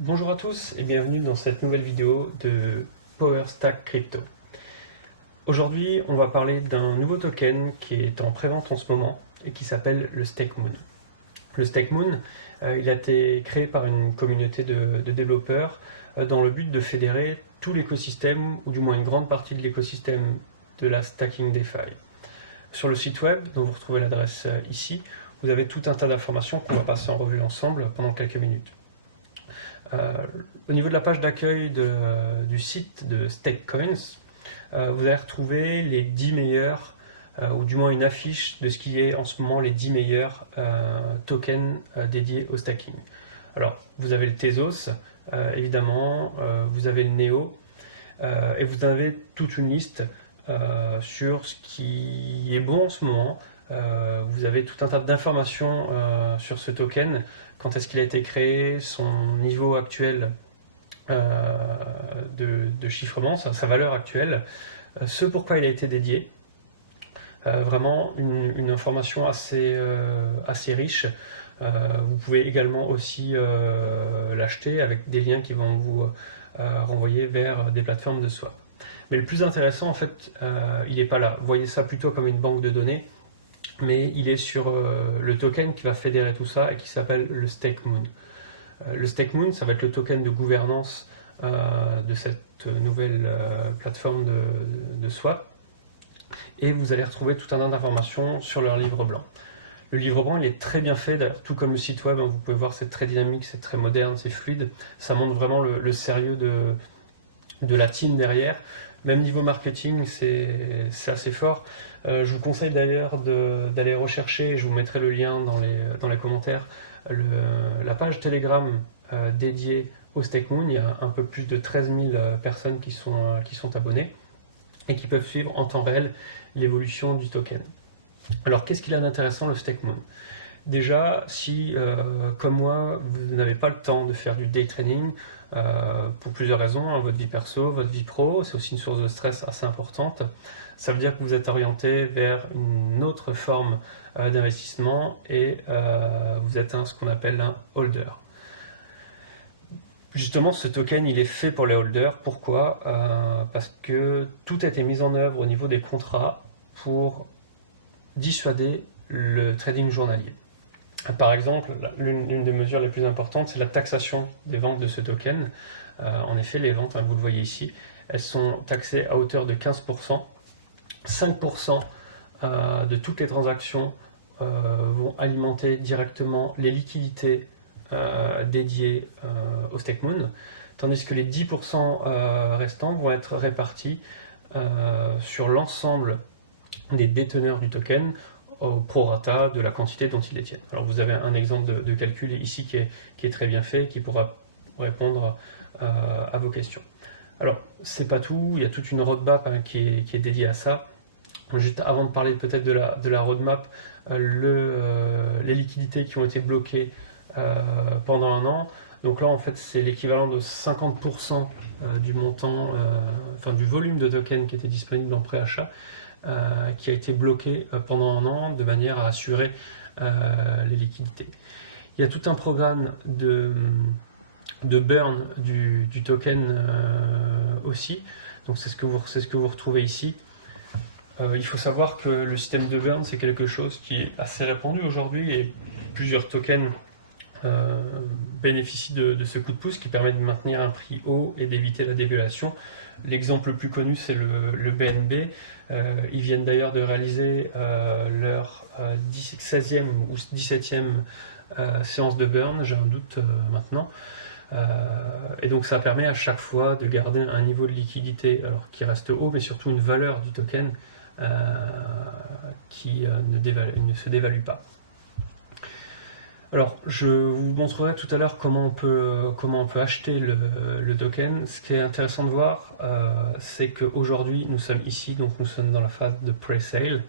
Bonjour à tous et bienvenue dans cette nouvelle vidéo de PowerStack Crypto. Aujourd'hui, on va parler d'un nouveau token qui est en prévente en ce moment et qui s'appelle le StakeMoon. Le StakeMoon, il a été créé par une communauté de développeurs dans le but de fédérer tout l'écosystème, ou du moins une grande partie de l'écosystème de la stacking DeFi. Sur le site web, dont vous retrouvez l'adresse ici, vous avez tout un tas d'informations qu'on va passer en revue ensemble pendant quelques minutes. Au niveau de la page d'accueil du site de StakeCoins, vous allez retrouver les 10 meilleurs, ou du moins une affiche de ce qui est en ce moment les 10 meilleurs tokens dédiés au stacking. Alors, vous avez le Tezos, évidemment, vous avez le Neo, et vous avez toute une liste sur ce qui est bon en ce moment. Vous avez tout un tas d'informations sur ce token, quand est-ce qu'il a été créé, son niveau actuel de chiffrement, sa valeur actuelle, ce pourquoi il a été dédié. Vraiment une information assez riche. Vous pouvez également aussi l'acheter avec des liens qui vont vous renvoyer vers des plateformes de swap. Mais le plus intéressant, en fait, il n'est pas là. Voyez ça plutôt comme une banque de données, mais il est sur le token qui va fédérer tout ça et qui s'appelle le StakeMoon. Le StakeMoon, ça va être le token de gouvernance de cette nouvelle plateforme de swap. Et vous allez retrouver tout un tas d'informations sur leur livre blanc. Le livre blanc, il est très bien fait, d'ailleurs, tout comme le site web, hein, vous pouvez voir, c'est très dynamique, c'est très moderne, c'est fluide. Ça montre vraiment le sérieux de la team derrière. Même niveau marketing, c'est assez fort. Je vous conseille d'ailleurs d'aller rechercher, je vous mettrai le lien dans les commentaires, la page Telegram dédiée au StakeMoon. Il y a un peu plus de 13 000 personnes qui sont abonnées et qui peuvent suivre en temps réel l'évolution du token. Alors, qu'est-ce qu'il a d'intéressant le StakeMoon ? Déjà, si, comme moi, vous n'avez pas le temps de faire du day trading, pour plusieurs raisons, hein, votre vie perso, votre vie pro, c'est aussi une source de stress assez importante. Ça veut dire que vous êtes orienté vers une autre forme d'investissement et vous êtes ce qu'on appelle un holder. Justement, ce token, il est fait pour les holders. Pourquoi ? Parce que tout a été mis en œuvre au niveau des contrats pour dissuader le trading journalier. Par exemple, l'une des mesures les plus importantes, c'est la taxation des ventes de ce token. En effet, les ventes, hein, vous le voyez ici, elles sont taxées à hauteur de 15%. 5% de toutes les transactions vont alimenter directement les liquidités dédiées au StakeMoon, tandis que les 10% restants vont être répartis sur l'ensemble des déteneurs du token au prorata de la quantité dont ils détiennent. Alors vous avez un exemple de calcul ici qui est très bien fait, qui pourra répondre à vos questions. Alors c'est pas tout, il y a toute une roadmap hein, qui est dédiée à ça. Juste avant de parler peut-être de la roadmap, les liquidités qui ont été bloquées pendant un an. Donc là en fait c'est l'équivalent de 50% du montant, du volume de tokens qui était disponible en préachat. Qui a été bloqué pendant un an de manière à assurer les liquidités. Il y a tout un programme de burn du token aussi, donc c'est ce que vous retrouvez ici. Il faut savoir que le système de burn, c'est quelque chose qui est assez répandu aujourd'hui et plusieurs tokens bénéficient de ce coup de pouce qui permet de maintenir un prix haut et d'éviter la dévaluation. L'exemple le plus connu, c'est le BNB. Ils viennent d'ailleurs de réaliser leur 16e ou 17e séance de burn, j'ai un doute maintenant. Et donc ça permet à chaque fois de garder un niveau de liquidité alors, qui reste haut, mais surtout une valeur du token qui ne se dévalue pas. Alors, je vous montrerai tout à l'heure comment on peut acheter le token. Ce qui est intéressant de voir, c'est qu'aujourd'hui, nous sommes ici, donc nous sommes dans la phase de pre-sale.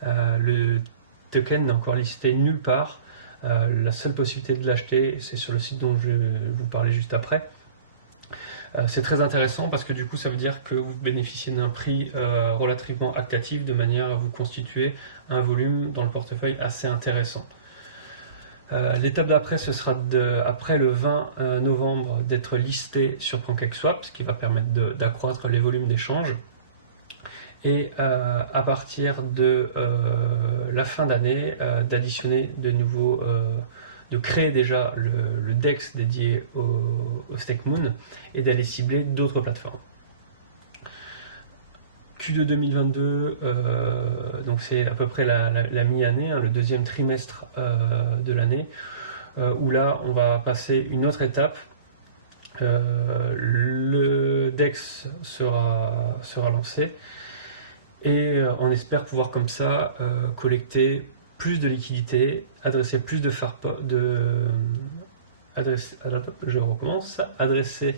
Le token n'est encore listé nulle part. La seule possibilité de l'acheter, c'est sur le site dont je vais vous parler juste après. C'est très intéressant parce que du coup, ça veut dire que vous bénéficiez d'un prix relativement actatif de manière à vous constituer un volume dans le portefeuille assez intéressant. L'étape d'après, ce sera après le 20 novembre d'être listé sur PancakeSwap, ce qui va permettre d'accroître les volumes d'échange. Et à partir de la fin d'année, d'additionner de nouveaux, de créer déjà le DEX dédié au StakeMoon et d'aller cibler d'autres plateformes. Q2 2022, donc c'est à peu près la mi-année, hein, le deuxième trimestre de l'année, où là on va passer une autre étape. Le DEX sera lancé et on espère pouvoir comme ça collecter plus de liquidités, adresser plus adresser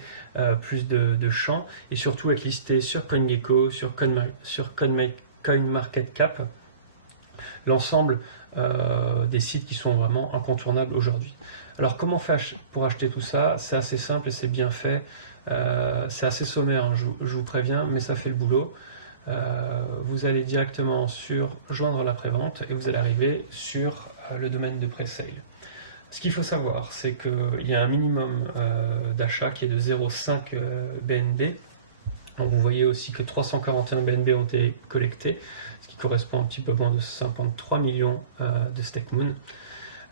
plus de champs et surtout être listé sur CoinGecko, sur CoinMarketCap, l'ensemble des sites qui sont vraiment incontournables aujourd'hui. Alors comment faire pour acheter tout ça? C'est assez simple et c'est bien fait. C'est assez sommaire, hein, je vous préviens, mais ça fait le boulot. Vous allez directement sur joindre la prévente et vous allez arriver sur le domaine de pre-sale. Ce qu'il faut savoir, c'est qu'il y a un minimum d'achat qui est de 0,5 BNB. Donc vous voyez aussi que 341 BNB ont été collectés, ce qui correspond un petit peu moins de 53 millions de StakeMoon.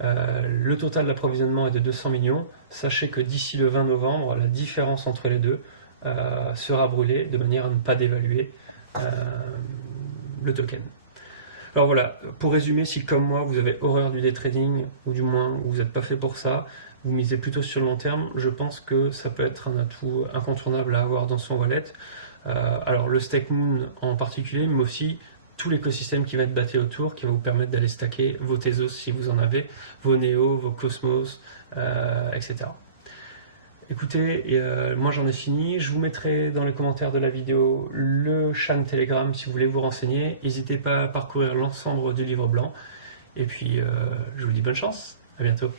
Le total d'approvisionnement est de 200 millions. Sachez que d'ici le 20 novembre, la différence entre les deux sera brûlée de manière à ne pas dévaluer le token. Alors voilà, pour résumer, si comme moi vous avez horreur du day trading, ou du moins vous n'êtes pas fait pour ça, vous misez plutôt sur le long terme, je pense que ça peut être un atout incontournable à avoir dans son wallet. Alors le StakeMoon en particulier, mais aussi tout l'écosystème qui va être bâti autour, qui va vous permettre d'aller stacker vos Tezos si vous en avez, vos Neo, vos Cosmos, etc. Écoutez, moi j'en ai fini, je vous mettrai dans les commentaires de la vidéo le channel Telegram si vous voulez vous renseigner. N'hésitez pas à parcourir l'ensemble du livre blanc. Et puis je vous dis bonne chance, à bientôt.